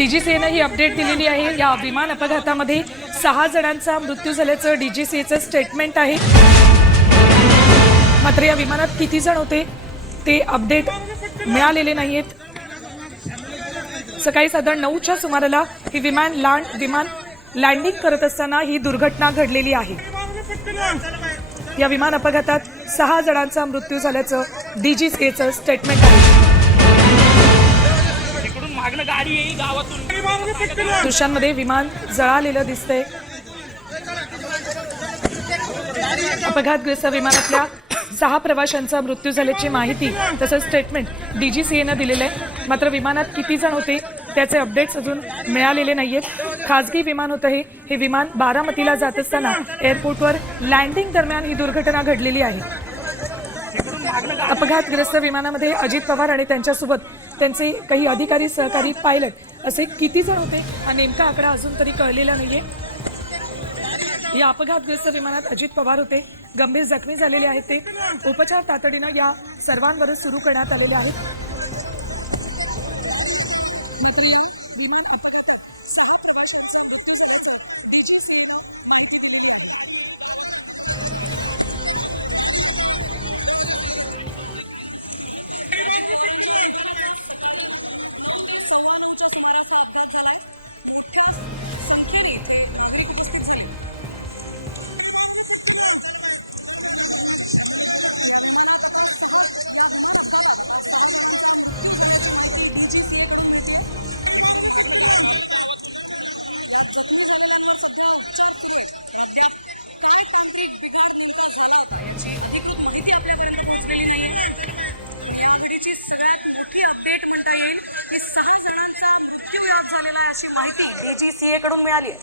डीजीसीएनं ही update दिलेली आहे। या विमान अपघातामध्ये 6 जणांचा मृत्यू झाल्याचं डीजीसीएचं स्टेटमेंट आहे। मात्र या विमानात किती जण होते ते अपडेट मिळालेले नाहीत। सकाळी साधारण 9च्या सुमाराला ही विमान लँडिंग करत असताना ही दुर्घटना घडलेली आहे। या विमान अपघातात 6 जणांचा मृत्यू झाल्याचं डीजीसीएचं स्टेटमेंट आहे। दृश्यांमध्ये विमान जळालेलं दिसतंय। अपघातग्रस्त विमानातल्या 6 प्रवाशांचा मृत्यू झाल्याची माहिती तसंच स्टेटमेंट डीजीसीएनं दिलेलं आहे। मात्र विमानात किती जण होते त्याचे अपडेट्स अजून मिळालेले नाहीयेत। खासगी विमान होतं हे विमान बारामतीला जात असताना एअरपोर्टवर लँडिंग दरम्यान ही दुर्घटना घडलेली आहे। अपघातग्रस्त विमानामध्ये अजित पवार आणि त्यांच्यासोबत त्यांचे काही अधिकारी सहकारी पायलट असे किती जण होते हा नेमका आकडा अजून तरी कळलेला नाहीये। या अपघातग्रस्त विमानात अजित पवार होते, गंभीर जखमी झालेले आहेत। ते उपचार तातडीनं या सर्वांवर सुरू करण्यात आलेले आहेत। मात्र या विमान अपघातात 6 प्रवाशांचा मृत्यू झाल्याचं डीजीसीएनं माहिती दिलेली आहे। सकाळी 9 ते 9:15च्या सुमारास हा अपघात झालाय। मोठ्या संख्येने इथे नागरिक उपस्थित झाले। या विमान अपघातात आता 6 जणांचा मृत्यू झाल्याची माहिती डीजीसीए कडून मिळतेय। यात जखमी झालेल्यांवर सध्या उपचार सुरू आहेत। तर अद्याप काय तांत्रिक बिघाड नेमका झाला होता याची अधिकृत माहिती आपल्यापर्यंत पोहोचलेली नाहीये। पण या घडीची सगळ्यात मोठी अपडेट म्हणता येईल की 6 जणांचा मृत्यू यात झालेला आहे अशी माहिती डीजीसीए कडून मिळाली आहे।